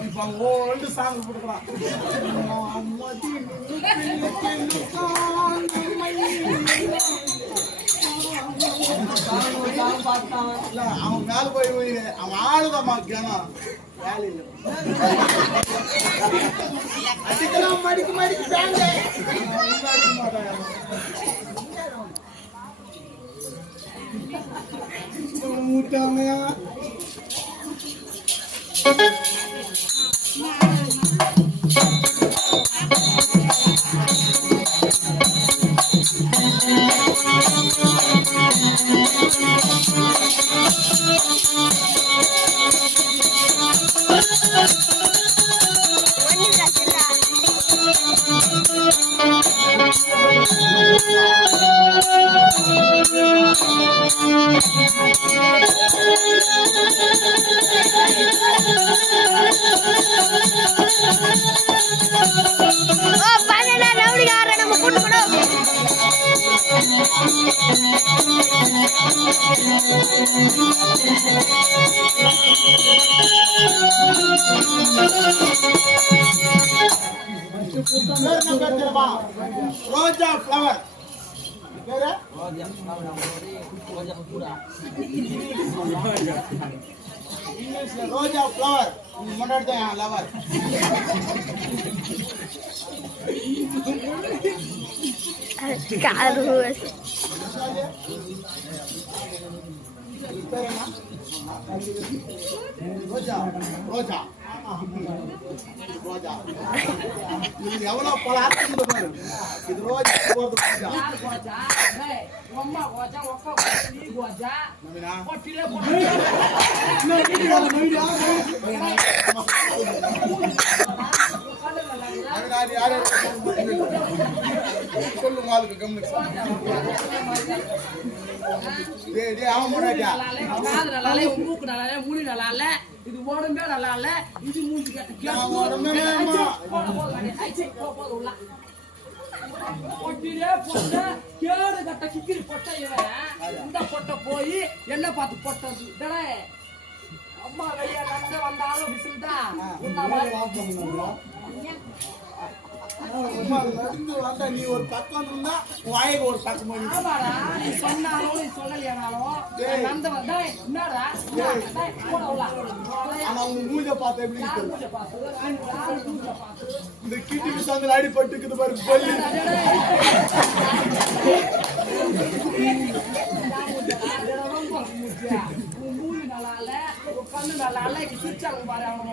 இப்ப old song போட்டுக்கலாம். அவன் மேல போய் அவன் ஆளுதான் மாக்கானா வேலையில அடிக்கலாம் மடிக்கு மடிக்கு தாங்க மூட்டாங்க. ரோஜா ஃப்ளவர் ரோஜா ஃப்ளவர் முன்னாடி லவர் ரோஜா ரோஜா ரோஜா இது எவ்வளவு பல அர்த்தம் பாரு. இது ரோஜா ரோஜா அம்மா ரோஜா ஒப்பா நீ ரோஜா நமினா போட்டிலே போடு சொல்லு மாலுக்கு கம்மிச்சு அவன் முன்னாடியா நல்லா இல்ல மூக்கு நல்லா இல்ல மூணு நல்லா இல்ல இது உடம்பே நல்லா இல்ல இது மூஞ்சி கட்ட பொட்டிலே பொட்ட கேடு கட்ட கிக்கிரி பொட்ட இந்த பொட்ட போய் என்ன பார்த்து பொட்டது அம்மா கையா நடந்து வந்தாலும் விசில்டா நீ ஒரு பக்கம் இருந்தா வாய்க்கு ஒரு பக்கம் நீ சொன்னாலும் நீ சொல்லலையானாலும் நந்த வந்தா என்னடா ஆனா உங்க மூஞ்ச பார்த்த எப்படி இந்த கிட்டிக்கு சந்திர அடிபட்டுக்குது பாரு பள்ளி நல்லா இல்ல கண்ணு நல்லா இல்ல சிரிச்சாங்க பாரு அவங்க